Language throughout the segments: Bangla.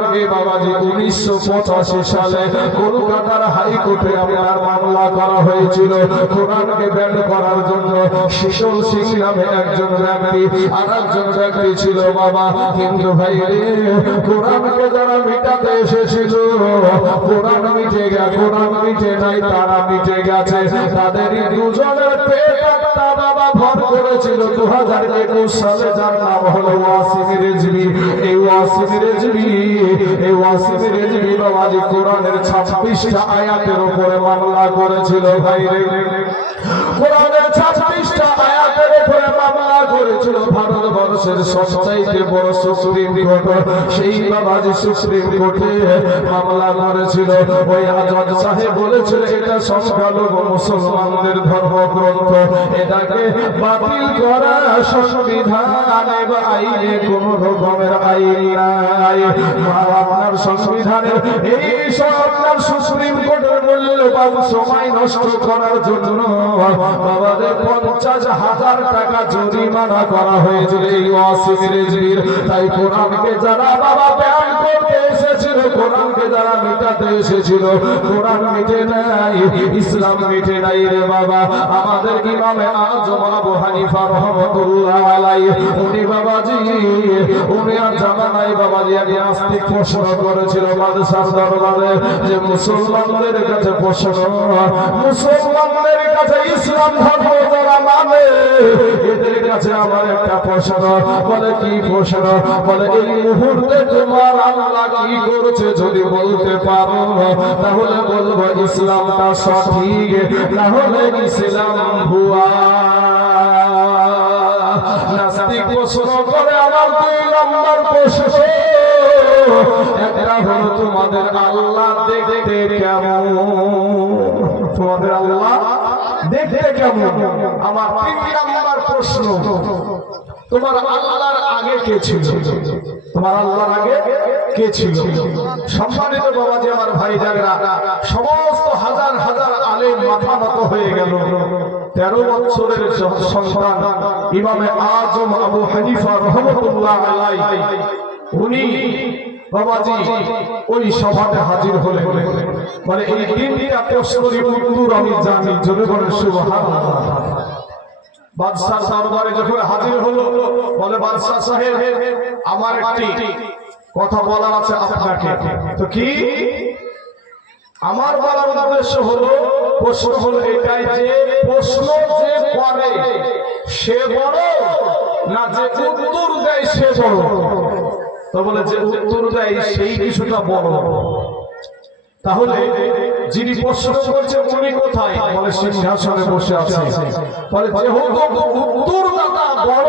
কোরআনকে বাবাজি 1985 সালে কলকাতার হাইকোর্টে আপনার মামলা করা হয়েছিল কোরআনকে ব্যান করার জন্য। শীতল সিং নামে একজন ব্যক্তি আর একজন ব্যক্তি ছিল বাবা। কিন্তু ভাই রে, কোরআনকে যারা মিটাতে এসেছিল কোরআন মিটে গেছে, কোরআন মিটে নাই, তারা মিটে গেছে। তাদেরই দুজনের পেট একটা বাবা ভর করেছিল 2021 সালে, যার নাম হলো ওয়াসিম রেজভী। এই ওয়াসিম রেজভী বাবাজি কোরআনের 26টা আয়াতের উপরে মামলা করেছিল। ভাই রে, কোরআনের 26টা আয়াতের উপরে মামলা করেছিল। ভারতবর্ষের সবচাইতে বড় সুপ্রিম কোর্ট, সেই বাবাজি সুপ্রিম কোর্টে মামলা করেছিল। ওই আজাদ সাহেব বলেছিল এটা সংখ্যালঘু মুসলমানদের ধর্মগ্রন্থ, এটাকে বাতিল করা সংবিধানে বা আইনে কোন রকমের আইন নাই। আপনার সংবিধানের এই সব আপনার সুপ্রিম কোর্টের মূল্যবান সময় নষ্ট করার জন্য বাবাদের 50,000 টাকা জরিমানা করা হয়েছিল এই ওয়াসিম রেজভীর। তাই কোরআনকে যারা বাবা ব্যান করতে এসেছিল, কোরআনকে যারা মিটাতে এসেছিল, কোরআন মিটে নাই, ইসলাম মিটে নাই রে বাবা। আমাদের ইমামে আজম আবু হানিফা রহমাতুল্লাহ আলাইহি উনি বাবাজি উনি আর জামানায় বাবাজি এক নাস্তিক প্রশ্ন করেছিল মাদ্রাসার দরবারে যে মুসলমানদের কাছে প্রশ্ন, মুসলমানদের কাছে ইসলাম ধর্ম যারা মানে এদের কাছে আমার একটা প্রশ্ন। বলে কি প্রশ্ন? বলে এই মুহূর্তে তোমার আল্লাহ কি করছে যদি বলতে পারো তাহলে বলবো ইসলামটা সঠিক, না হলে ইসলাম ভুয়া। নাস্তিক প্রশ্ন করে আমার 2 নম্বর প্রশ্ন, একটা হলো তোমাদের আল্লাহ দেখতে কেমন? তোমাদের আল্লাহ দেখতে কেমন? আমার 3 নম্বর প্রশ্ন, তোমার আল্লাহর আগে কে ছিল? তোমার আল্লাহর আগে কে ছিল? সম্মানিত বাবাজি আমার ভাইজানেরা, সমস্ত হাজার হাজার আলেম মাথা নত হয়ে গেল। 13 বছরের সন্তান ইমামে আজম আবু হানিফা রহমাতুল্লাহ আলাইহি উনি বাবাজি ওই সভাতে হাজির হলেন। মানে এই 3টা প্রশ্নের উত্তর আমি জানি, জোরে বলে সুবহানাল্লাহ। বাদশাহ দরবারে যখন হাজির হলো, বলে বাদশাহ সাহেব আমার একটি কথা বলার আছে আপনাকে। তো কি? আমার বলার উদ্দেশ্য হলো, প্রশ্ন হলো এটাই যে প্রশ্ন যে করে সে বড় না যে উত্তর দেয় সে বড়? তো বলে যে উত্তর দেয় সেই কিছুটা বড়। তাহলে যিনি প্রশ্ন করছেন উনি কোথায়? বলে সিংহাসনে বসে আছে। বলে যেহেতু উত্তরদাতা বড়,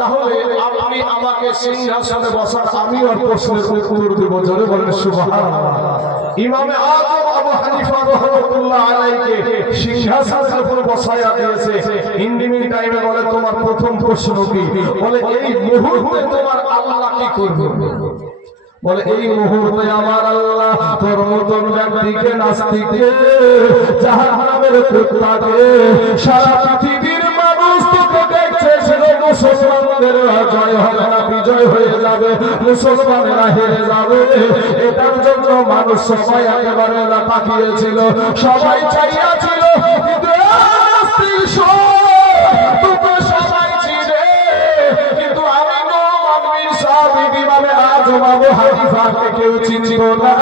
তাহলে আপনি আমাকে সিংহাসনে বসান, আমি আর প্রশ্নের উত্তর দেব। জোরে বলেন সুবহানাল্লাহ। ইমামে আজম আবু হানিফা রাহমাতুল্লাহ আলাইহিকে সিংহাসনের উপর বসায়া দিয়েছে। ইন্ডিমিং টাইমে বলে তোমার প্রথম প্রশ্ন কি? বলে এই মুহূর্তে তোমার আল্লাহ কি করবে? বলে এই মুহূর্তে আমার আল্লাহ তোর মতন ব্যক্তিকে, নাস্তিককে, জাহান্নামের কুত্তাকে, সারা পৃথিবীর মানুষ তোকে দেখছে, ছিল মুসলমানদের জয় হবে না বিজয় হয়ে যাবে, মুসলমানেরা হেরে যাবে, এটার জন্য মানুষ সবাই একেবারে তাকিয়েছিল, সবাই চাইয়াছিল। কিন্তু সবাই চিনে, কিন্তু আমি আজম আবু হানিফাকে কেউ চিনত না।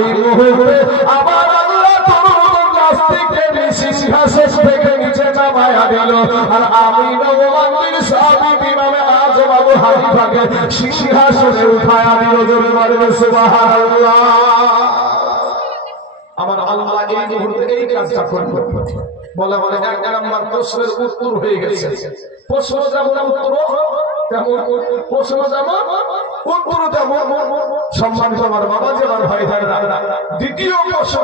এই মুহূর্তে আমার আল্লাহ তোর মতন নাস্তিককে সিংহাসন থেকে নিচে নামায়া দিল, আর আমি নবমান্দির সাহাবী ইমামে আজম আবু হানিফাকে সিংহাসনে উঠায়া দিল। জোরে বলেন সুবহানাল্লাহ। আমার আল্লাহ এই মুহূর্তে এই কাজটা করবে। বলে 1 নম্বর প্রশ্নের উত্তর হয়ে গেছে। প্রশ্ন যেমন উত্তর তেমন, প্রশ্ন যেমন উত্তর তেমন। সম্মানিত আমার বাবাজি আমার ভাইজানেরা, দ্বিতীয় প্রশ্ন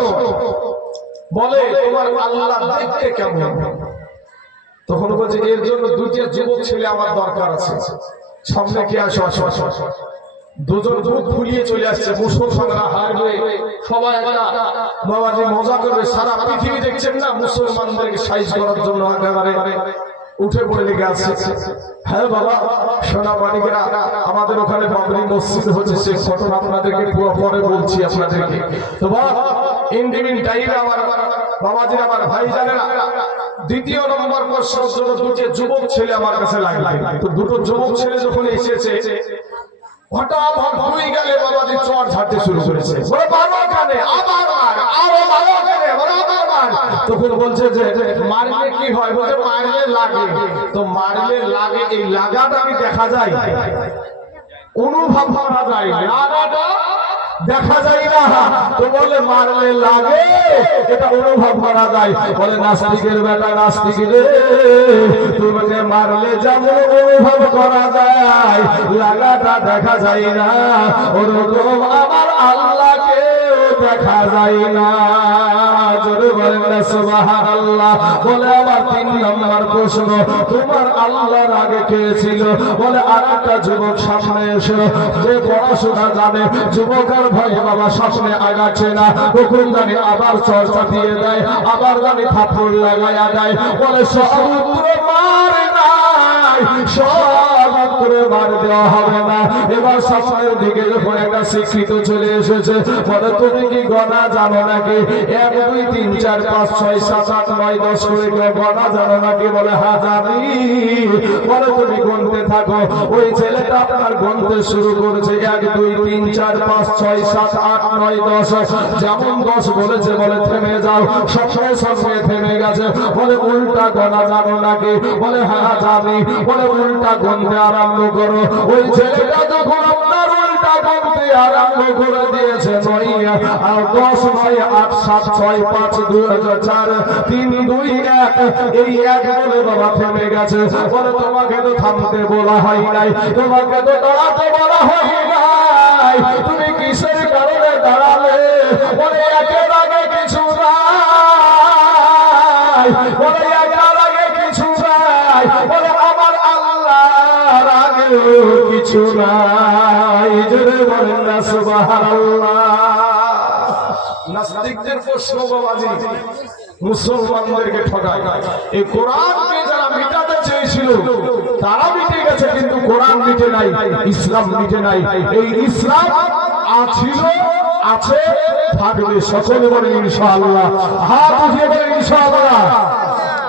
বলে তোমার আল্লাহ দেখতে কেমন? তখন বলছে এর জন্য 2টা যুবক ছেলে আমার দরকার আছে, সামনে কে আসো? দুজন বুক ফুলিয়ে চলে আসছে, মুসলমানরা হারবে, সবাই একটা বাবাজি মজা করবে। সারা পৃথিবী দেখছেন না মুসলমানদেরকে সাইজ করার জন্য একেবারে উঠে পড়ে লেগে আছে। হ্যাঁ বাবা, সোনা মানিকেরা, আমাদের ওখানে বাবরি মসজিদ হচ্ছে, সে ঘটনা আপনাদেরকে পরে বলছি আপনাদেরকে। তো বাবা, ইন্ডিমিন টাইমে আমার বাবাজি, আমার ভাই জানেরা, দ্বিতীয় নম্বর প্রশ্নের জন্য দুটো যুবক ছেলে আমার কাছে লাগলো। তো দুটো যুবক ছেলে যখন এসেছে, হঠাৎ দুই গেলে বাবাজি চর ঝাড়তে শুরু করেছে। বলে বাবা কানে আবার মার, আরো বাবা কানে আবার মার। তখন বলছে যে মারলে কি হয়? বলছে মারলে লাগে। তো মারলে লাগে, এই লাগাটা কি দেখা যায়? অনুভব করা যায়, লাগাটা দেখা যায় না। তো বলে মারলে লাগে, এটা অনুভব করা যায়। বলে নাস্তিকের বেটা নাস্তিক রে, তোমাকে মারলে যেমন অনুভব করা যায়, লাগাটা দেখা যায় না, ওরকম আমার আল্লাহকে দেখা যায় না। জোরে বলেন না সুবহানাল্লাহ। বলে আমার 3 নম্বর প্রশ্ন, তোমার আল্লাহর আগে কে ছিল? বলে আরেকটা যুবক সামনে এসে, যে পড়াশোনা জানে, যুবকের ভাই বাবা সামনে আগাচ্ছে না, কখন জানি আবার চর্চা দিয়ে দেয়, আবার জানি থাপ্পড় লাগাইয়া দেয়। বলে সর্বত্র মার নাই, সর্বত্র মার দেওয়া হবে না। এবার সামনের দিকে যখন একটা শিক্ষিত চলে এসেছে, বলে তুমি কি গণা জানো নাকি? 1 2 3 4 5 6 7 8 9 10 করে গণা জানো নাকি? বলে হ্যাঁ জানি। বলে তুমি গুনতে থাকো। ওই ছেলেটা আপনার গুনতে শুরু করেছে, 1 2 3 4 5 6 7 8 9 10। যেমন 10 বলেছে, বলে থেমে যাও। সঙ্গে সঙ্গে থেমে গেছে। বলে উল্টা গণা জানো নাকি? বলে হ্যাঁ জানি। বলে উল্টা গুনতে আরম্ভ করো। ওই ছেলেটা যখন আপনার উল্টা গুনতে আরম্ভ করে দিয়েছে, 9 আর 10 9 8 7 6 5 2 4 3 2 1, এই 1 বলে বাবা থেমে গেছে। বলে তোমাকে তো থামতে বলা হয় নাই, তোমাকে তো দাঁড়াতে বলা হয় নাই, তুমি কিসের কারণে দাঁড়ালে? বলে একের আগে কিছু নাই, বলে একের আগে কিছু নাই, বলে আমার আল্লাহর আগে কিছু নাই। জোরে বলেন না সুবহানাল্লাহ। নাস্তিকদের প্রশ্ন বাবাজি, মুসলমানদেরকে ঠকায়। এই কোরআনকে যারা মিটাতে চেয়েছিল তারা মিটে গেছে, কিন্তু কোরআন মিটে নাই, ইসলাম মিটে নাই। এই ইসলাম ছিল, আছে, থাকবে। সকলে বলে ইনশাআল্লাহ। হাত উঠিয়ে বলে ইনশাআল্লাহ।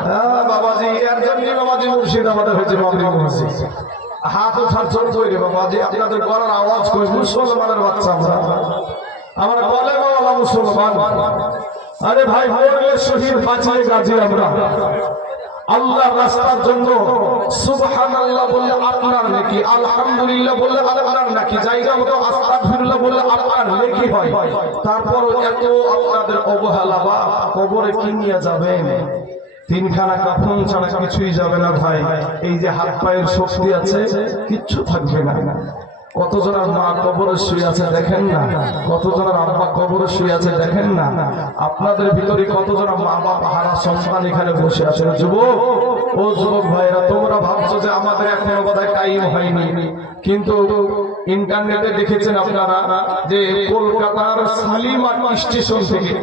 হ্যাঁ বাবাজি, এর জন্য বাবাজি মুর্শিদাবাদে হয়েছে বাবরি মসজিদ। হাত ওঠার জন্য তৈরি বাবাজি, আপনাদের গলার আওয়াজ করে মুসলমানের বাচ্চা আমরা বলে বাবা মুসলমান। আরে ভাই, বললে শহীদ বাঁচিয়ে গাজী আমরা। আল্লাহ রাস্তার জন্য সুবহানাল্লাহ বললে আপনার নেকি, আলহামদুলিল্লাহ বললে আপনার নাকি, জায়গা মতো আস্তাগফিরুল্লাহ বললে আপনার নেকি হয়। তারপর এত আপনাদের অবহেলা, বা কবরে কি নিয়ে যাবেন? 3 খানা কাফন ছাড়া কিছুই যাবে না ভাই। এই যে হাত পায়ের শক্তি আছে, কিচ্ছু থাকবে না। কতজনের মা কবরে শুয়ে আছে দেখেন না, কতজনের আব্বা কবরে শুয়ে আছে দেখেন না। আপনাদের ভিতরে কতজনের মা বাবা হারা সন্তান এখানে বসে আছে। যুবক, ও যুবক ভাইরা, তোমরা ভাবছো যে আমাদের এখনো বোধহয় টাইম হয়নি, কিন্তু ইন্টারনেটে দেখেছেন আপনারা যে কলকাতার শালিমার স্টেশন থেকে,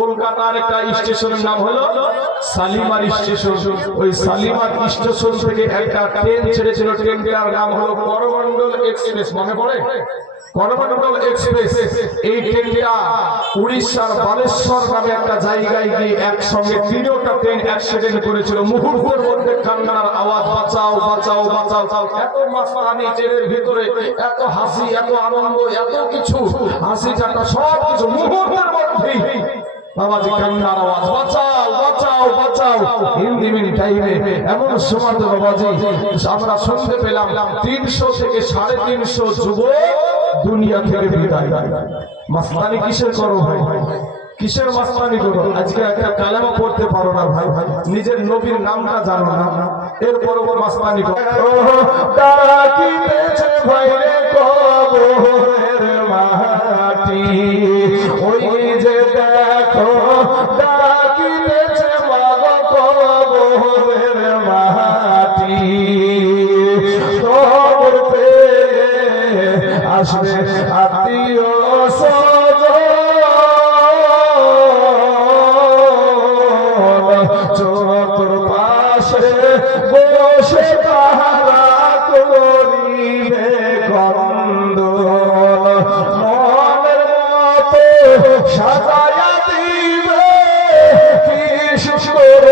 কলকাতার একটা স্টেশনের নাম হলো শালিমার স্টেশন, ওই শালিমার স্টেশন থেকে একটা ট্রেন ছেড়েছিল, ট্রেনটার নাম হলো করমণ্ডল এক্সপ্রেস। মনে পড়ে? করমণ্ডল এক্সপ্রেস। এই ট্রেনটা উড়িষ্যার বালেশ্বর নামে একটা জায়গায় গিয়ে একসঙ্গে 3টা ট্রেন অ্যাক্সিডেন্ট করেছিল। মুহূর্তের মধ্যে কান্নার আওয়াজ, বাঁচাও বাঁচাও বাঁচাও। এত মাস্তানি ট্রেনের ভিতরে, এত হাসি, এত আনন্দ, এত কিছু, হাসি ঠাট্টা সব কিছু মুহূর্তের মধ্যেই বাবাজি কান্নার আওয়াজ, বাঁচাও বাঁচাও বাঁচাও। ইন্দিমিন টাইমে এমন সময় তো বাবাজি আমরা শুনতে পেলাম 300 থেকে 350 যুবক দুনিয়া থেকে বিদায়। মাস্তানি কিসের করো ভাই? কিসের মাস্তানি করো? আজকে একটা কালেমা পড়তে পারো না ভাই, নিজের নবীর নামটা জানো না, এরপর মাস্তানি করো। ডাকিতেছে ভাইরে কবরের মাটি, ওই যে দেখো ডাকিতেছে মাগো কবরের মাটি। কবর পেয়ে আসবে আত্মীয় স্বজন, চতুর্পাশে মনের মতো সাজায়া দিবে কি সুন্দর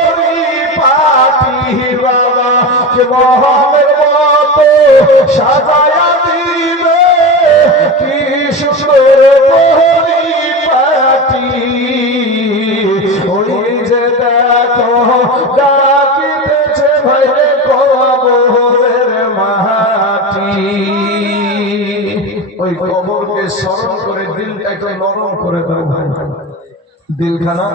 পরিপাটি বাবা কে মনের মতো সাজায়া দিবে কি সুন্দর পরিপাটি ওই যে দেখো ডাকিতেছে ভাইরে কবরের মাটি ওই কবরকে স্মরণ করে দিলটা একটু নরম করে দাও ভাই দিলখানা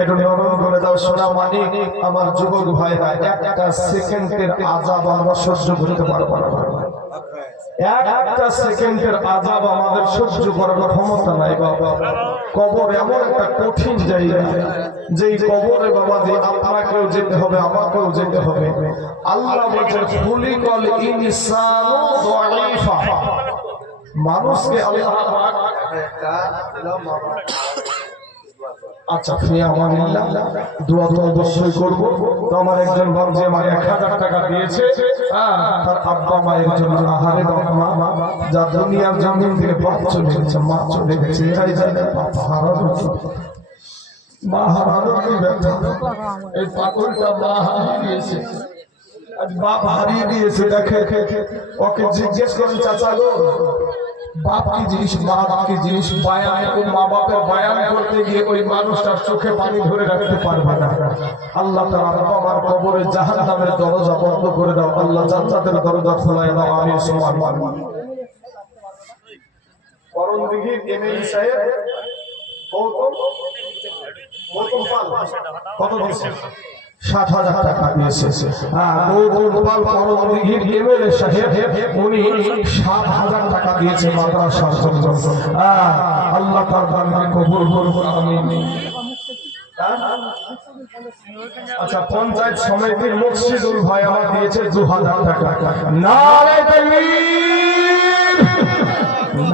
একটু নরম করে দাও সোনা মানিক আমার যুবক ভাইরা একটা সেকেন্ডের আযাব আমরা সহ্য করতে পারবো না একটা সেকেন্ডের আযাব আমাদের সহ্য করার ক্ষমতা নাই বাবা কবর এমন একটা কঠিন জায়গা যেই কবরে বাবা যে আপনাকেও যেতে হবে আমাকেও যেতে হবে আল্লাহ বলেন খুলিকাল ইনসানু যায়ীফা মানুষকে আল্লাহ পাক আচ্ছা ফিয়া আমানিল্লাহ দোয়া তো অবশ্যই করব তো আমার একজন বাপ যে আমার 1000 টাকা দিয়েছে তার আব্বা মায়ের জন্য আহারে বাবা মা যা দুনিয়ার জমিন থেকে বাপ চলে গেছে মা চলে গেছে এরাই জানে বাপ হারানো মা হারানো কি ব্যথা এই পাগলটা মা হারিয়ে দিয়েছে আজ বাপ হারিয়ে দিয়েছে দেখে ওকে জিজ্ঞেস করুন চাচা গো বাপ কি জিনিস মা কি জিনিস বায়ান কোন মা বাপের বায়ান করতে গিয়ে ওই মানুষটার চোখে পানি ধরে রাখতে পারবে না আল্লাহ তাআলা আমার কবরে জাহান্নামের দরজা বন্ধ করে দাও আল্লাহ জান্নাতের দরজা খোলায় দাও আমিন সুবহান আল্লাহ করণদিঘির এমএলএ সাহেব গৌতম পাল কত দিয়েছে 60,000 টাকা দিয়েছে গৌতম পাল করণদিঘির এমএলএ সাহেব উনি 7,000 টাকা দিয়েছে মাদ্রাসার জন্য আল্লাহ তার দানকে কবুল করুন আমিন আচ্ছা পঞ্চায়েত সমিতির মুর্শিদুল ভাই আমার দিয়েছে 2,000 টাকা নারে তাকবীর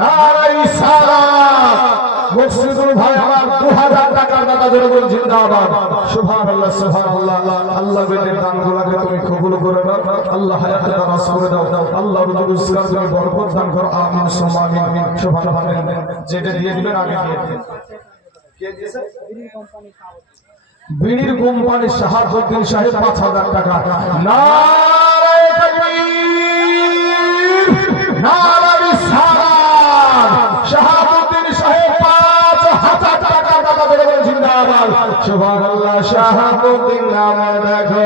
নারে ইসলাম মুর্শিদুল ভাই আমার 2000 টাকা দাতা জোরে বল জিন্দাবাদ সুবহানাল্লাহ সুবহানাল্লাহ আল্লাহ বেদের দানগুলোকে তুমি কবুল করে নাও আল্লাহ হায়াতে দারাজ করে দাও আল্লাহ রুজগার করে বরকত দান করো আমিন সুবহান আমিন সুবহানাল্লাহ যেটা দিয়ে দিবেন আগে দিয়ে দিন কে দিয়েছে বিড়ির কোম্পানি শাহাবুদ্দিন সাহেব 5,000 টাকা নারে তাকবীর নারে রিসালাত শাহাবুদ্দিন সাহেব 5,000 টাকা দাতা বলে জিন্দাবাদ সুবহানাল্লাহ শাহাবুদ্দিন নামে দেখো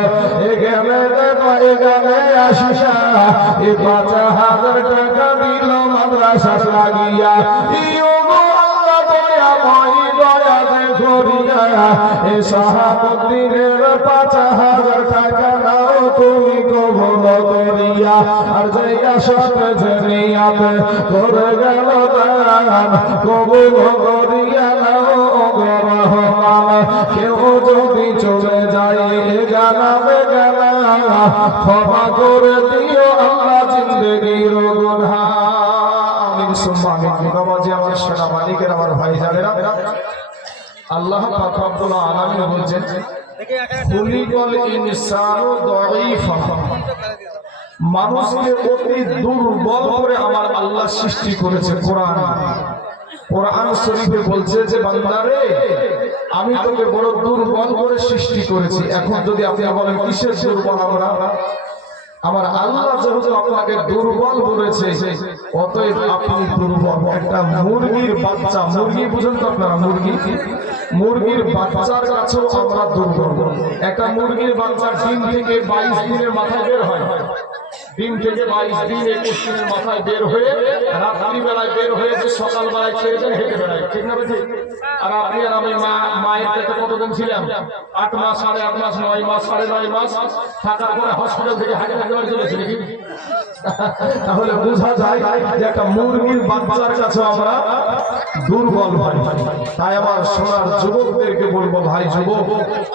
এখানে দেখো এখানে আশিসা এই 5,000 টাকা দিল মাদ্রাসা লাগিয়া শাহাবুদ্দিনের 5,000 টাকা নাও তুমি কবুল করিয়া আর যাইয়া সাথে জেনিয়াতে করে গেল দান কবুল করিয়া নাও রহমান কেউ যদি চলে যায় এ গানামে গানা ক্ষমা করে দিও আল্লাহ জিন্দেগির গুনাহ আমিন সুবহান আল্লাহ আমার সেনা মালিকের আমার ভাই জানেরা আল্লাহ পাক রব্বুল আলামিন বলেন খুলিকাল ইনসানু যায়ীফা মানুষকে অতি দুর্বল করে আমার আল্লাহ সৃষ্টি করেছে কোরআন শরীফে বলছে যে বান্দারে আমি তোকে বড় দুর্বল করে সৃষ্টি করেছি এখন যদি আপনি বলেন কিসের দুর্বল আমরা আমার আল্লাহ যেহেতু আপনাকে দুর্বল বলেছে অতএব আপনি দুর্বল একটা মুরগির বাচ্চা মুরগি বুঝেন তো আপনারা মুরগির বাচ্চার কাছেও আমরা দুর্বল একটা মুরগির বাচ্চা ডিম থেকে 22 দিনের মাথায় বের হয় ডিম থেকে 22 দিন 21 দিনের মাথায় বের হয়ে রাত্রি বেলায় বের হয়ে যে সকাল বেলায় খেয়ে যায় হেঁটে বেড়ায় ঠিক না বুঝি আর আপনি আর আমি মায়ের পেটে কতদিন ছিলাম 8 মাস 8.5 মাস 9 মাস 9.5 মাস থাকার পরে হসপিটাল থেকে হাঁটে হাঁটে চলেছি নাকি তাহলে বোঝা যায় যে একটা মুরগির বাচ্চার কাছে আমরা দুর্বল ভাই তাই আমার সোনার যুবকদেরকে বলবো ভাই যুবক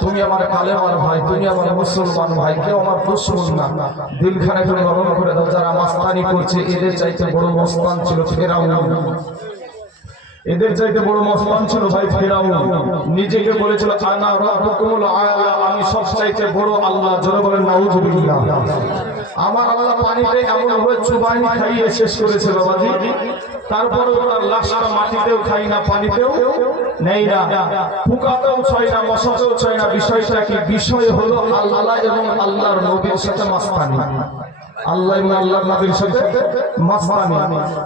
তুমি আমার কালেমার ভাই তুমি আমার মুসলমান ভাই কেউ আমার দুশমন না দিলখানে তুমি নরম করে দাও যারা মাস্তানি করছে এদের চাইতে বড় মস্তান ছিল ফেরাউন এদের চাইতে বড় মস্তান ছিল ভাই ফেরাউন নিজেকে বলেছিল আনা রাব্বুকুমুল আলা আমি সবচাইতে বড় আল্লাহ জোরে বলেন নাউযুবিল্লাহ আমার আল্লাহ পানিতে এমন ভাবে চুবানি খাইয়ে শেষ করেছে বাবাজি তারপরে ওনার লাশটা মাটিতেও খাই না, পানিতেও নেই না, পোকাতেও ছয় না, মশাতেও ছয় না। বিষয়টা কি? বিষয় হলো আল্লাহ এবং আল্লাহর নবীর সাথে মাস্তানি। আল্লাহ এবং আল্লাহর নবীর সাথে মাস্তানি।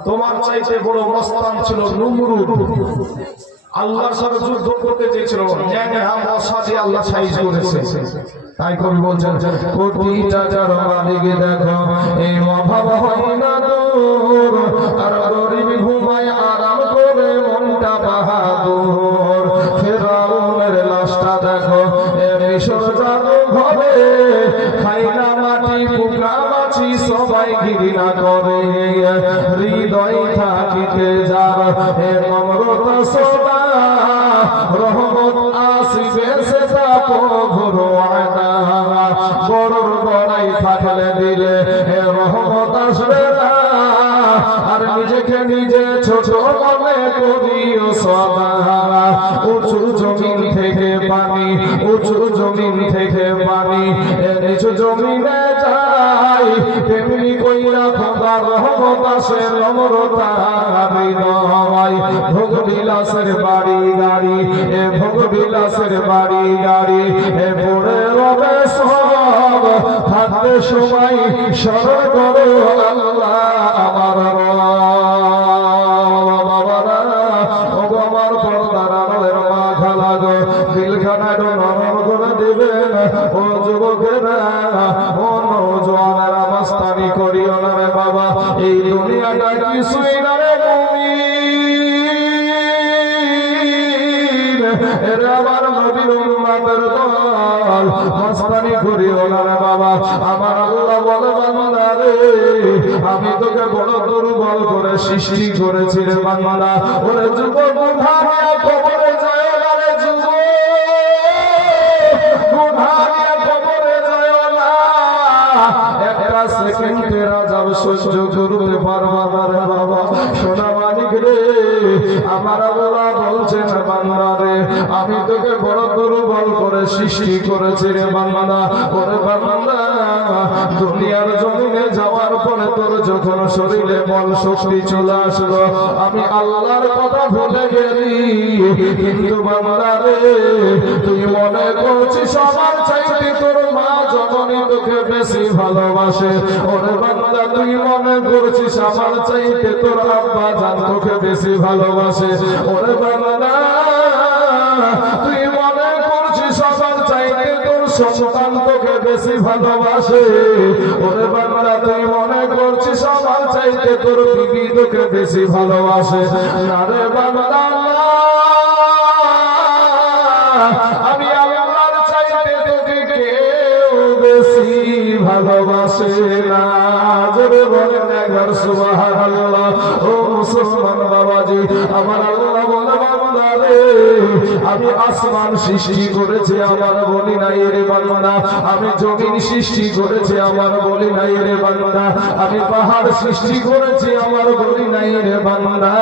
তোমার চাইতে বড় মাস্তান ছিল নমরুদ। আল্লাহর সাথে যুদ্ধ করতে চেয়েছিল, আল্লাহ সাইজ করেছে। তাই কবি বলছেন, কোটি টাকার মালিক দেখো এই অভাব হয় না দূর, আর গরিব ঘুমায় আরাম করে মনটা বাহাদুর। ফেরাউনের লাশটা দেখো এ মিশর জাদু ঘরে, খাই না মাটি পোকা মাছি সবাই ঘৃণা করে। হৃদয় থাকিতে যার হে নম্রতা সদা, রহমত আসিবে সেটা প্রভুর ওয়াদা। বড়র বড়াই থাকলে দিলে হে রহমত আসবে না, আর নিজেকে নিজে ছোট মনে করিও সদা। উঁচু জমিন থেকে পানি, উঁচু জমিন থেকে পানি নিচু জমিনে যায়, তেমনি কইরা খোদা রহমত আসে নম্রতা হৃদয়। ভোগ বিলাসের বাড়ি গাড়ি এ ভোগ বিলাসের বাড়ি গাড়ি এ পড়ে রবে সব, থাকতে সময় স্মরণ করো আল্লাহ আমার আমার পর্দার আড়ালের মাথা লাগো, দিলখানা নরম করে দিবেন ও যুবকেরা, ও নওজোয়ানেরা। মাস্তানি করিও না রে বাবা, এই দুনিয়াটা কিছুই না রে মুমিন। এরে আমার নবীর উম্মতের দল, মাস্তানি করিও না রে বাবা। আমার আল্লাহ বলে, বান্দা রে আমি তোকে বড় দুর্বল করে সৃষ্টি করেছি রে বান্দা। ওরে যুবক গুনাহে কবরে যায় না রে যুবক, গুনাহে কবরে যায় না। একটা সেকেন্ডের আযাব সহ্য করতে পারবা না রে বাবা। সোনা মানিক রে, আমার আল্লাহ বলছেন, বান্দা রে আমি তোকে বড় দুর্বল করে সৃষ্টি করেছি রে বান্দা। ওরে বান্দা, দুনিয়ার জমিনে যাওয়ার পরে তোর যখন শরীরে বল শক্তি চলে আসলো, আমি আল্লাহর কথা ভুলে গেলি। কিন্তু বান্দা রে, তুই মনে করছিস আমার চাইতে তোর মা জননী তোকে বেশি ভালোবাসে। ওরে বান্দা, তুই মনে করছিস আমার চাইতে তোর আব্বা জান তোকে বেশি ভালোবাসে। ওরে বান্দা, তুই মনে করছিস আমার চাইতে তোর সন্তান তোকে বেশি ভালোবাসে। ওরে বান্দা, তুই মনে করছিস আমার চাইতে তোর বিবি তোকে বেশি ভালোবাসে। না রে বান্দা, আমি আল্লাহর চাইতে তোকে কেউ বেশি ভালোবাসে না। জোরে বলেন একবার সুবহানাল্লাহ। ও মুসলমান বাবাজি, আমার আল্লাহ বলে, বান্দা রে আমি আসমান সৃষ্টি করেছি আমার বলি নাই রে বান্দা, আমি জমিন সৃষ্টি করেছি আমার বলি নাই রে বান্দা, আমি পাহাড় সৃষ্টি করেছি আমার বলি নাই রে বান্দা।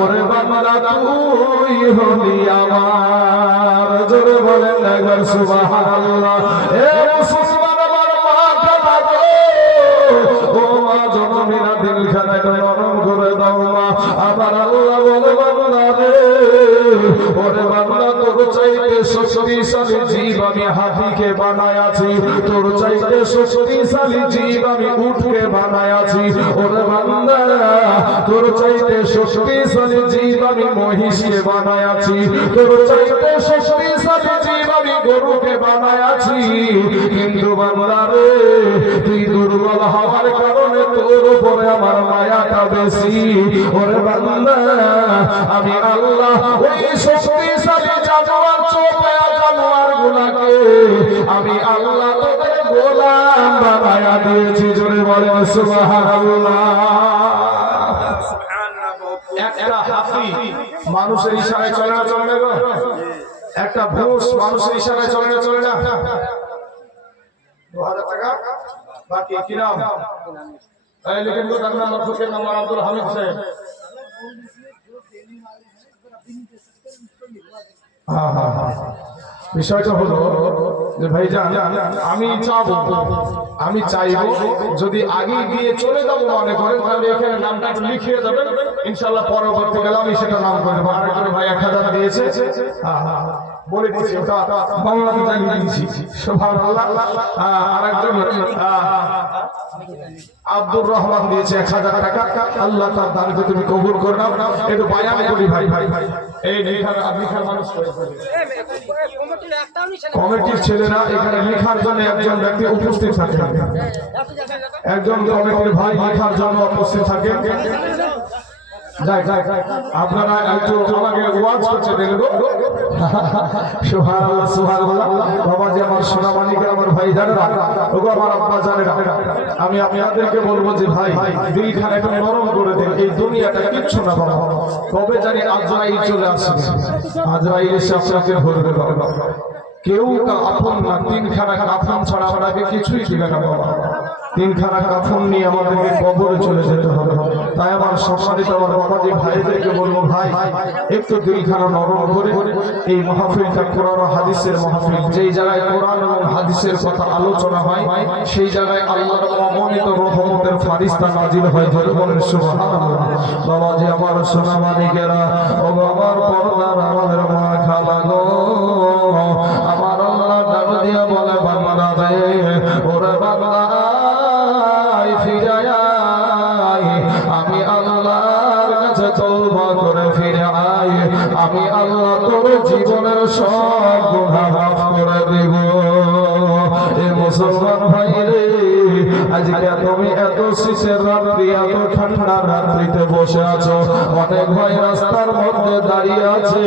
ওরে বান্দা, তুই হলি আমার। জোরে বলেন একবার সুবহানাল্লাহ। এ মুসলমান আমার মাথা লাগো, ও মা জননীরা দিলখানাটা নরম করে দাও মা। আমার আল্লাহ বলে, বান্দা রে ওরে বান্দা, তোর চাইতে শক্তিশালী জীব আমি হাতিকে বানায় আছি, তোর চাইতে শক্তিশালী জীব আমি উটকে বানায় আছি। ওরে বান্দা, তোর চাইতে শক্তিশালী জীব আমি মহিষকে বানায় আছি, তোর চাইতে শক্তিশালী জীব আমি গরুকে বানায় আছি। কিন্তু বান্দা রে, তুই দুর্বল হওয়ার কারণে তোর উপরে আমার মায়াটা বেশি। ওরে বান্দা, আমি আল্লাহ ওই শক্তিশালী জানোয়ার চোপায়া জানোয়ার গুলাকে আমি আল্লাহ তোদের গোলাম বানায়া দিয়েছি। জোরে বলেন সুবহানাল্লাহ। একটা হাতি মানুষের ইশারায় চলে না, চলে না? একটা ঘোষ মানুষের ইশারায় চলে না, চলে না? 2000 টাকা বাকি কি নাম? এই লিখেন তো, তার নাম ফকির নাম আব্দুল হামিদ সাহেব। বিষয়টা হলো যে ভাইজান আমি চাইবো যদি আগে দিয়ে চলে যাবো মনে করেন তাহলে এখানে নামটা একটু লিখিয়ে দেবেন, ইনশাআল্লাহ পরবর্তীকালে আমি সেটা নাম করে দেবো। আরেকজন ভাই 1000 দিয়েছে, বলে দিয়েছি ওটা বাংলাতে জানিয়ে দিয়েছি। সুবহানাল্লাহ। আরেকজন আব্দুর রহমান দিয়েছে 1000 টাকা। আল্লাহ তার দানকে তুমি কবুল করে নাও। একটু বায়ান করি ভাই এই লিখার মানুষ কমিটির ছেলেরা এখানে লেখার জন্য একজন ব্যক্তি উপস্থিত থাকে, একজন কমিটির ভাই লেখার জন্য উপস্থিত থাকে। আপনারা একটু আমাকে ওয়াজ করতে দেন গো। সুবহানাল্লাহ সুবহানাল্লাহ। বাবাজি আমার সোনা মানিকের আমার ভাই জানেরা, ওগো আমার আব্বা জানেরা, আমি আপনাদেরকে বলবো যে ভাই দিলখানা একটু নরম করে দেন। এই দুনিয়াটা কিচ্ছু না বাবা, কবে জানি আজরাইল চলে আসবে, আজরাইল এসে আপনাকে ধরবে বাবা। কেউ আপন না, 3খানা কাফন ছাড়া আপনাকে কিছুই দিবে না বাবা। 3খানা কাফন নিয়ে আমাদেরকে কবরে চলে যেতে হবে। তাই আমার সম্মানিত আমার বাবাজি ভাইদেরকে বলবো, ভাই একটু দিলখানা নরম করে এই মাহফিলটা কোরআন ও হাদিসের মাহফিল। যেই জায়গায় কোরআন এবং হাদিসের কথা আলোচনা হয় সেই জায়গায় আল্লাহর অগণিত রহমতের ফারিস্তা নাজিল হয়। ধরে বলেন সুবহানাল্লাহ। বাবাজি আমার সোনা মানিকেরা, ও আমার পর্দার আমাদের মা খালা গো, আমার আল্লাহ ডাক দিয়া বলে বান্দা রে, ওরে বান্দা ফিরে আয়, আমি আল্লাহর কাছে তওবা করে ফিরে আয়, আমি আল্লাহ তোর জীবনের সব গুনাহ মাফ করে দেব। এ মুসলমান ভাই রে, আজকে তুমি এত শীতের রাত্রি, এত ঠান্ডার রাত্রিতে বসে আছো। অনেক ভাই রাস্তার মধ্যে দাঁড়িয়ে আছে,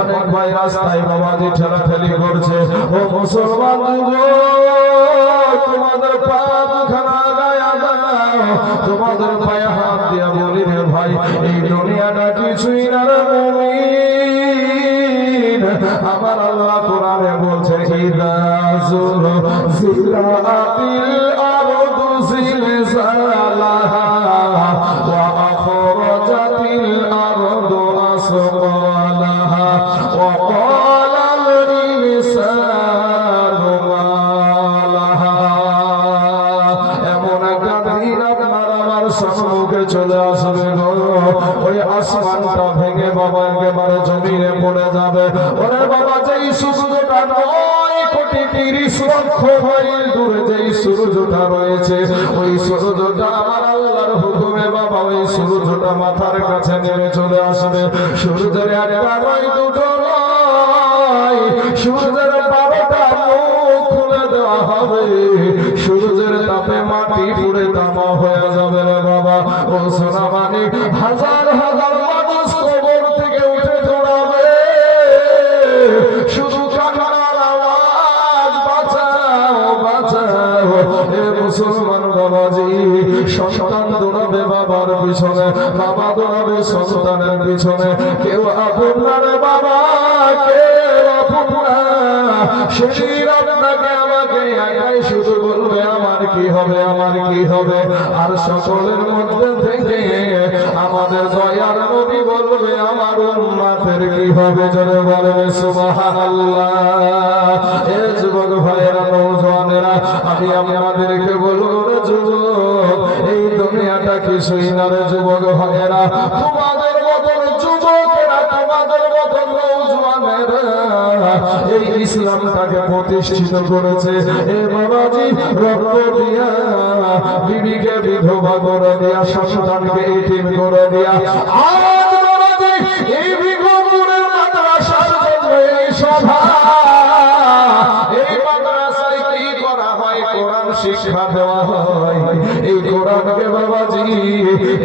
অনেক ভাই রাস্তায় বাবাজি ঠেলাঠেলি করছে। ও মুসলমান তোমাদের পা দুখানা গায়া দাও, তোমাদের পায়ে হাত দিয়া বলি রে ভাই, এই দুনিয়াটা কিছুই না রে মুমিন। আমার আল্লাহ কোরআনে বলছে, ইদা যুলজিলাতিল আরদু জিলজালাহা ওয়া আখরাজাতিল আরদু আসকালাহা ওয়া ক্বালাল ইনসানু মা লাহা। এমন একটা দিন আপনার আমার সম্মুখে চলে আসবে গো, ওই আসমানটা ভেঙে বাবা একেবারে জমিনে পড়ে যাবে। ওরে বাবা, যেই সূর্যটা 9,30,00,000 মাইল দূরে যেই সূর্যটা রয়েছে, ওই সূর্যটা আমার আল্লাহর হুকুমে বাবা ওই সূর্যটা মাথার কাছে নেমে চলে আসবে। সূর্যের একটা নয়, দুটো নয়, সূর্যের 12টা মুখ খুলে দেওয়া হবে। সূর্যের তাপে মাটি পুড়ে তামা হয়ে যাবে রে বাবা। ও সোনা মানে হাজার হাজার মানুষ কবর থেকে উঠে দৌড়াবে, শুধু কান্নার আওয়াজ, বাঁচাও বাঁচাও। এ মুসলমান বাবাজি, সন্তান দৌড়াবে বাবার পিছনে, বাবা দৌড়াবে সন্তানের পিছনে। কেউ আপন না রে বাবা, কেউ আপন না। সেদিন আপনাকে আমাকে একাই শুধু বলবে আমার কি হবে, আমার কি হবে। আর সকলের মধ্যে থেকে আমাদের দয়ার নবী বলবে আমার উম্মতের কি হবে। জোরে বলবে সুবহানাল্লাহ। এ যুবক ভাইয়েরা, নওজওয়ানেরা, আমি আপনাদেরকে বলবো রে যুবক, এই দুনিয়াটা কিছুই না রে যুবক ভাইয়েরা। তোমাদের মতন যুবকেরা, তোমাদের মতন নওজওয়ানেরা এই ইসলামটাকে প্রতিষ্ঠিত করেছে। এ বাবাজি রক্ত দিয়া, বিবিকে বিধবা করে দিয়া, সন্তানকে এতিম করে দিয়া, আজ বাবাজি এই বিঘপুরের মাদ্রাসার জন্য এই সভা, এই মাদ্রাসায় কি করা হয়, কোরআন শিক্ষা দেওয়া হয়। এই কোরআনকে বাবাজি,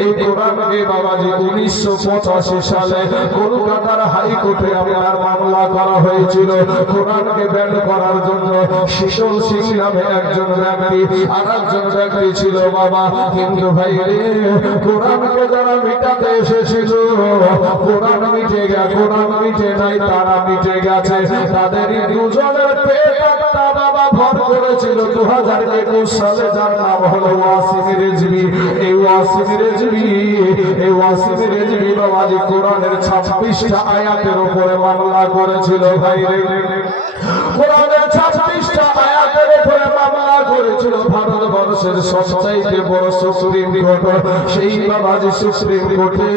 এই কোরআনকে বাবাজি 1985 সালে কলকাতার হাইকোর্টে আপনার মামলা করা হয়েছিল কোরআনকে ব্যান করার জন্য। শীতল সিং নামে একজন ব্যক্তি, আর একজন ব্যক্তি ছিল বাবা। কিন্তু ভাই রে, কোরআনকে যারা মিটাতে এসেছিল, কোরআন মিটে গেছে, কোরআন মিটে নাই, তারা মিটে গেছে। তাদের দুজনের পেট একটা বাবা ভর করেছিল 2021 সালে, যার নাম হলো ওয়াসিম রেজবি, এই ওয়াসিম রেজবি, এই ওয়াসিম রেজবি বাবাজি কোরআনের 26টা আয়াতের উপরে মামলা করেছিল ভাই রে। কোরআনের 26টা আয়াতের উপরে মামলা করেছিল ভারতবর্ষের সবচাইতে বড় সুপ্রিম কোর্ট, সেই বাবাজি সুপ্রিম কোর্টে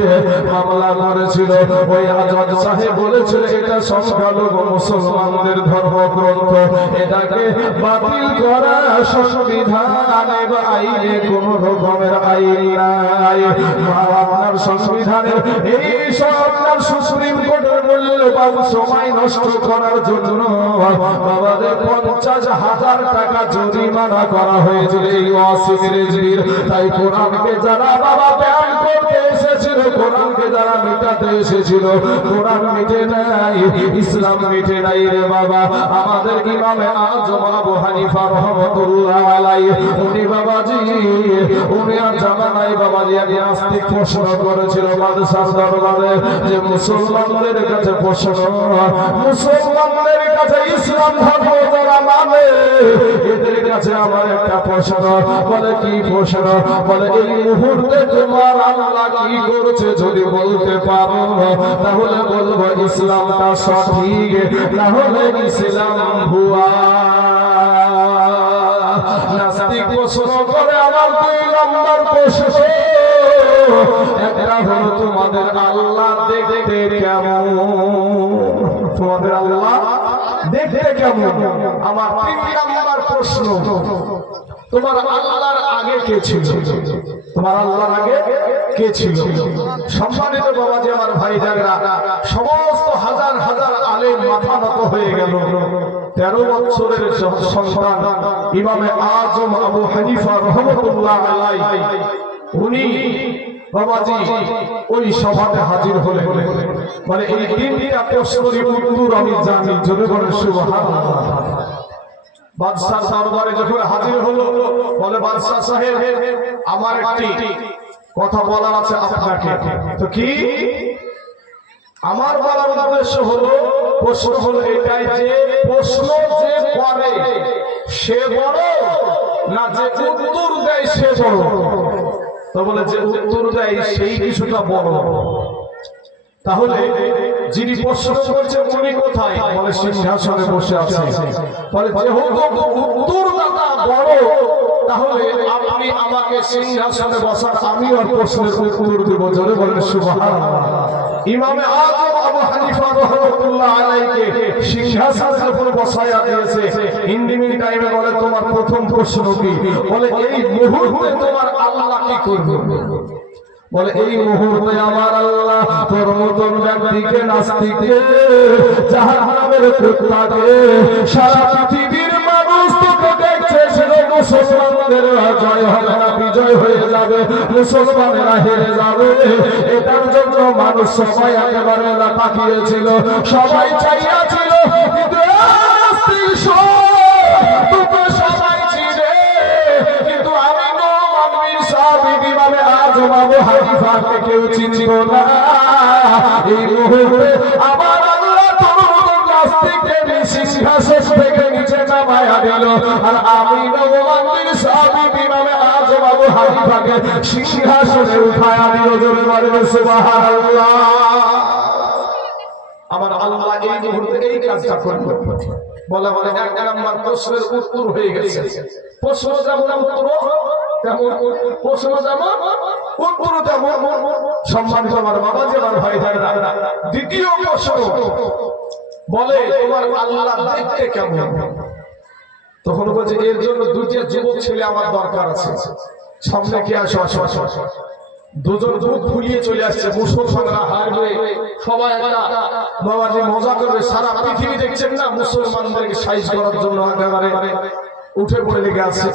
মামলা করেছিল। ওই আজাদ সাহেব বলেছিল এটা সংখ্যালঘু মুসলমানদের ধর্মগ্রন্থ, এটাকে বাতিল করা সংবিধানে বা আইনে কোন রকমের আইন নাই। আপনার সংবিধানের এই সব আপনার সুপ্রিম কোর্টের মূল্যবান সময় নষ্ট করার জন্য বাবাদের 50,000 টাকা জরিমানা করা হয়েছিল এই ওয়াসিম রেজবির। তাই কোরআনকে যারা বাবা ব্যান করতে এসেছিল, কোরআনকে যারা মেটাতে এসেছিল, কোরআন মিটে নাই, ইসলাম মিটে নাই রে বাবা। আমাদের ইমামে আজম আবু হানিফা রহমাতুল্লাহ আলাইহি উনি বাবাজি উনি আর জামানায় বাবাজি আগে নাস্তিক প্রশ্ন করেছিল বাদশার দরবারে যে মুসলমানদের কাছে প্রশ্ন, মুসলমানদের কাছে ইসলাম ধর্ম যারা মানে এদের কাছে আমার একটা প্রশ্ন। বলে কি প্রশ্ন? বলে এই মুহূর্তে তোমার আল্লাহ কি করছে যদি বলতে পারো তাহলে বলবো ইসলামটা সঠিক, তাহলে ইসলাম ভুয়া। নাস্তিক প্রশ্ন করে আমার 2 নম্বর প্রশ্ন, একটা হলো তোমাদের আল্লাহ দেখতে কেমন? তোমাদের আল্লাহ দেখতে কেমন? আমার 3 নম্বর প্রশ্ন, তোমার আল্লাহর আগে কে ছিল? তোমার আল্লাহর আগে কে ছিল? সম্মানিত বাবাজি আমার ভাইজানেরা, সমস্ত হাজার হাজার আলেম মাথা নত হয়ে গেল। 13 বছরের সন্তান ইমামে আজম আবু হানিফা রহমাতুল্লাহ আলাইহি উনি বাবাজি ওই সভাতে হাজির হলেন। মানে এই 3টা প্রশ্নের উত্তর আমি জানি, জোরে বলেন সুবহানাল্লাহ। বাদশাহ দরবারে যখন হাজির হলো, বলে বাদশাহ সাহেব আমার একটি কথা বলার আছে আপনাকে। তো কি? আমার বলার উদ্দেশ্য হলো, প্রশ্ন হলো এটাই যে প্রশ্ন যে করে সে বড় না যে উত্তর দেয় সে বড়? তো বলে যে উত্তর দেয় সেই কিছুটা বড়। তাহলে যিনি প্রশ্ন করছে উনি কোথায়? বলে সিংহাসনে বসে আছে। বলে যেহেতু উত্তরদাতা বড়, তাহলে আপনি আমাকে সিংহাসনে বসান, আমি আর প্রশ্নের উত্তর দেব। জোরে বলেন সুবহানাল্লাহ। ইমামে আজম আবু হানিফা রাহমাতুল্লাহ আলাইহিকে সিংহাসনের উপর বসায়া দিয়েছে। ইন্ডিমিং টাইমে বলে তোমার প্রথম প্রশ্ন কি? বলে এই মুহূর্তে তোমার আল্লাহ কি করবে? বলে এই মুহূর্তে আমার আল্লাহ তোর মতন ব্যক্তিকে, নাস্তিকে, জাহান্নামের কুত্তাকে, সারা পৃথিবীর মানুষ তোকে দেখছে, সেটা মুসলমানদের জয় হবে না বিজয় হয়ে যাবে, মুসলমানেরা হেরে যাবে। এটার জন্য মানুষ সবাই একেবারে না তাকিয়েছিল, সবাই চাইয়াছিল, কিন্তু সবাই ছিলেন, কিন্তু আমি ইমামে আজম আবু হানিফাকে কেউ চিনত না। এই মুহূর্তে আমার আল্লাহ তোর নাস্তিককে সিংহাসন থেকে নিচে নামায়া দিল, আর আমি নবমান্দির সাহাবী ইমামে আজম আবু হানিফাকে সিংহাসনে উঠায়া দিল। জোরে বলেন সুবহানাল্লাহ। আমার আল্লাহ এই মুহূর্তে এই কাজটা করবে। বলে বলে 1 নম্বর প্রশ্নের উত্তর হয়ে গেছে। প্রশ্ন যেমন উত্তর তেমন, প্রশ্ন যেমন উত্তর তেমন। সম্মানিত আমার বাবাজি আমার ভাইজানেরা, দ্বিতীয় প্রশ্ন বলে তোমার আল্লাহ দেখতে কেমন? তখন বলছে এর জন্য 2টা যুবক ছেলে আমার দরকার আছে, সামনে কে আসো? আসো আসো। 2জন মুখ ফুলিয়ে চলে আসছে, মুসলমানরা হারবে, সবাই একটা বাবাজি মজা করবে। সারা পৃথিবী দেখছেন না মুসলমানদেরকে সাইজ করার জন্য একেবারে উঠে পড়ে লেগে আসছে।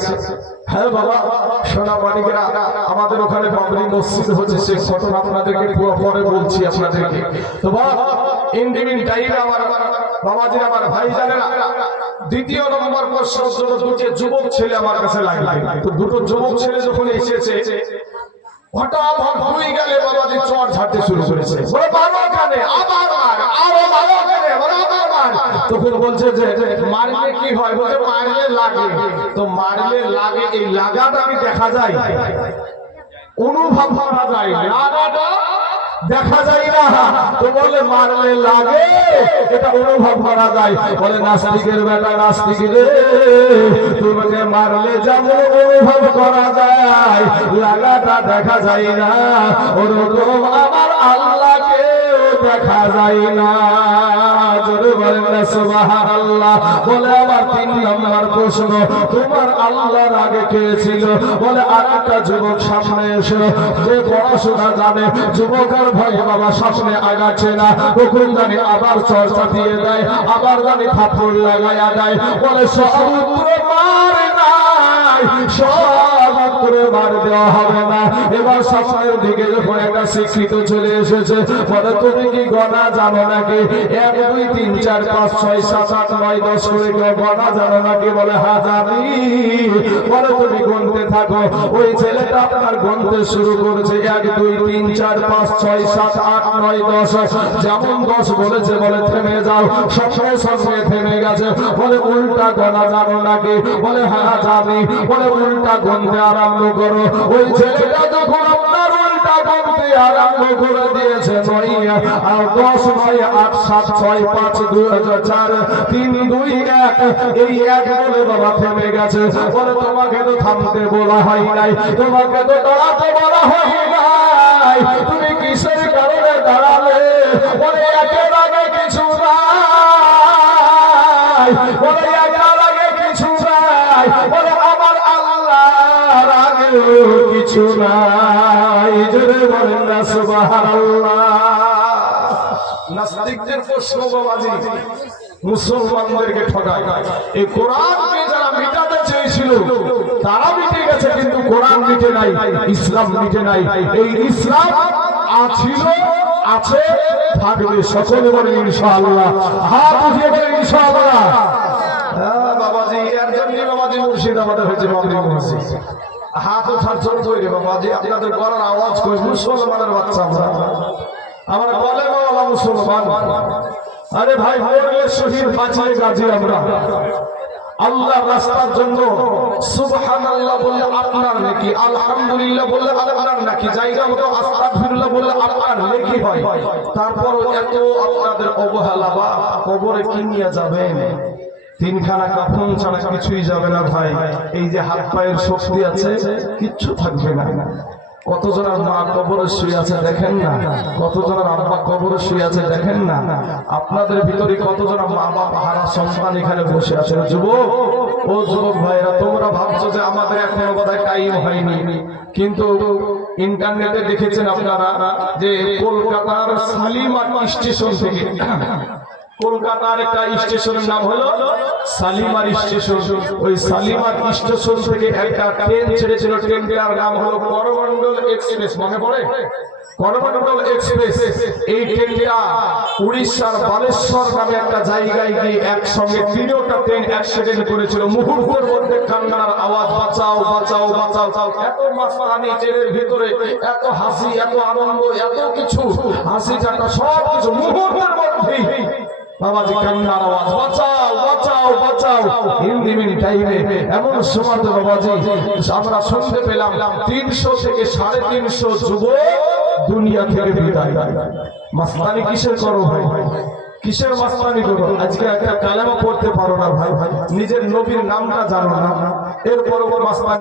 হ্যাঁ বাবা সোনা মানিকেরা, আমাদের ওখানে বাবরি মসজিদ হচ্ছে, সে ঘটনা আপনাদেরকে পরে বলছি আপনাদেরকে। তো বাবা ইন্ডিমিন টাইমে আমার বাবাজির আমার ভাইজানেরা, 2 নম্বর প্রশ্ন হলো 2টা যুবক ছেলে আমার কাছে লাগবে। তো 2টো যুবক ছেলে যখন এসেছে, হঠাৎ ভুই গেলে বাবাজি চড় ঝাড়তে শুরু করেছে। বলে মারো কেন? আবার মার, আরো মারো কেন? বলে আবার মার। তখন বলছে যে মারলে কি হয়, বলছে মারলে লাগে। তো মারলে লাগে, এই লাগাটা কি দেখা যায়? অনুভব করা যায়, লাগাটা দেখা যায় না। তো বলে মারলে লাগে, এটা অনুভব করা যায়। বলে নাস্তিকের বেটা নাস্তিক রে, তোমাকে মারলে যেমন অনুভব করা যায়, লাগাটা দেখা যায় না, ওরকম আমার আল্লাহকে দেখা যায় না। জোরে বলেন না সুবহানাল্লাহ। বলে আবার 3 নম্বর প্রশ্ন, তোমার আল্লাহর আগে কে ছিল? বলে আরেকটা যুবক সামনে এসে, যে পড়াশোনা জানে, যুবকের ভাই বাবা সামনে আগাচ্ছে না, কখন জানি আবার চর্চা দিয়ে দেয়, আবার জানি থাপ্পড় লাগাইয়া দেয়। বলে সর্বত্র মার নাই, সর্বত্র মার দেওয়া হবে না। এবার সামনের দিকে যখন একটা শিক্ষিত চলে এসেছে, বলে তুমি কি গণা জানো নাকি? 1 2 3 4 5 6 7 8 9 10 করে গণা জানো নাকি? বলে হ্যাঁ জানি। বলে তুমি গুনতে থাকো। ওই ছেলেটা আপনার গুনতে শুরু করেছে, 1 2 3 4 5 6 7 8 9 10। যেমন 10 বলেছে, বলে থেমে যাও। সঙ্গে সঙ্গে থেমে গেছে। বলে উল্টা গণা জানো নাকি? বলে হ্যাঁ জানি। বলে উল্টা গুনতে আরম্ভ করো। ওই ছেলেটা যখন আপনার উল্টা গুনতে আরম্ভ করে দিয়েছে, 9 আর 10 9 8 7 6 5 2 4 3 2 1, এই 1 বলে বাবা থেমে গেছে। বলে তোমাকে তো থামতে বলা হয় নাই, তোমাকে তো দাঁড়াতে বলা হয় নাই, তুমি কিসের কারণে দাঁড়ালে? বলে একের আগে কিছু নাই, বলে একের আগে কিছু নাই, বলে আমার আল্লাহর আগে কিছু নাই। জোরে বলেন না সুবহানাল্লাহ। নাস্তিকদের প্রশ্ন বাবাজি মুসলমানদেরকে ঠকায়। এই কোরআনকে যারা মিটাতে চেয়েছিল তারা মিটে গেছে, কিন্তু কোরআন মিটে নাই, ইসলাম মিটে নাই। এই ইসলাম ছিল, আছে, থাকবে। সকলে বলেন ইনশাআল্লাহ। হাত উঠিয়ে বলেন ইনশাআল্লাহ। হ্যাঁ বাবাজি, এর জন্যই বাবাজি মুর্শিদাবাদে হয়েছে বাবরি মসজিদ। হাত ওঠার জন্য তৈরি বাবাজি, আপনাদের গলার আওয়াজ করে মুসলমানের বাচ্চা আমরা বলে বাবা মুসলমান। আরে ভাই ভাইয়ের শহীদ বাঁচিয়ে গাজী আমরা আল্লাহর রাস্তার জন্য সুবহানাল্লাহ বললে আপনার নেকি, আলহামদুলিল্লাহ বললে আপনার নাকি, জায়গা মতো আস্তাগফিরুল্লাহ বললে আপনার নেকি হয়। তারপর এত আপনাদের অবহেলা, বা কবরে কি নিয়ে যাবেন? 3 খানা কাফন ছাড়া কিছুই যাবে না ভাই। এই যে হাত পায়ের শক্তি আছে, কিচ্ছু থাকবে না। কতজনের মা কবরে শুয়ে আছে দেখেন না, কতজনের আব্বা কবরে শুয়ে আছে দেখেন না। আপনাদের ভিতরে কতজনের মা বাবা হারা সন্তান এখানে বসে আছে। যুবক, ও যুবক ভাইরা, তোমরা ভাবছো যে আমাদের এখনো বোধহয় টাইম হয়নি, কিন্তু ইন্টারনেটে দেখেছেন আপনারা যে কলকাতার শালিমার স্টেশন থেকে, কলকাতার একটা স্টেশনের নাম হলো শালিমার স্টেশন, ওই শালিমার স্টেশন থেকে একটা ট্রেন ছেড়েছিল, ট্রেনটার নাম হলো করমণ্ডল এক্সপ্রেস। মনে পড়ে? করমণ্ডল এক্সপ্রেস। এই ট্রেনটা উড়িষ্যার বালেশ্বর নামে একটা জায়গায় গিয়ে একসঙ্গে 3টা ট্রেন অ্যাক্সিডেন্ট করেছিল। মুহূর্তের মধ্যে কান্নার আওয়াজ, বাঁচাও বাঁচাও বাঁচাও। এত মাস্তানি ট্রেনের ভিতরে, এত হাসি, এত আনন্দ, এত কিছু, হাসি ঠাট্টা সব কিছু মুহূর্তের মধ্যেই বাবাজি কান্নার আওয়াজ, বাঁচাও বাঁচাও বাঁচাও। হিন্দি টাইমে এমন সময় বাবাজি আমরা শুনতে পেলাম 300 থেকে 350 যুবক দুনিয়া থেকে বিদায়। মাস্তানি কিসের করো ভাই? কিসের মাস্তানি করো? আজকে একটা কালেমা পড়তে পারো না ভাই, নিজের নবীর নামটা জানো না, এরপর মাস্তানি।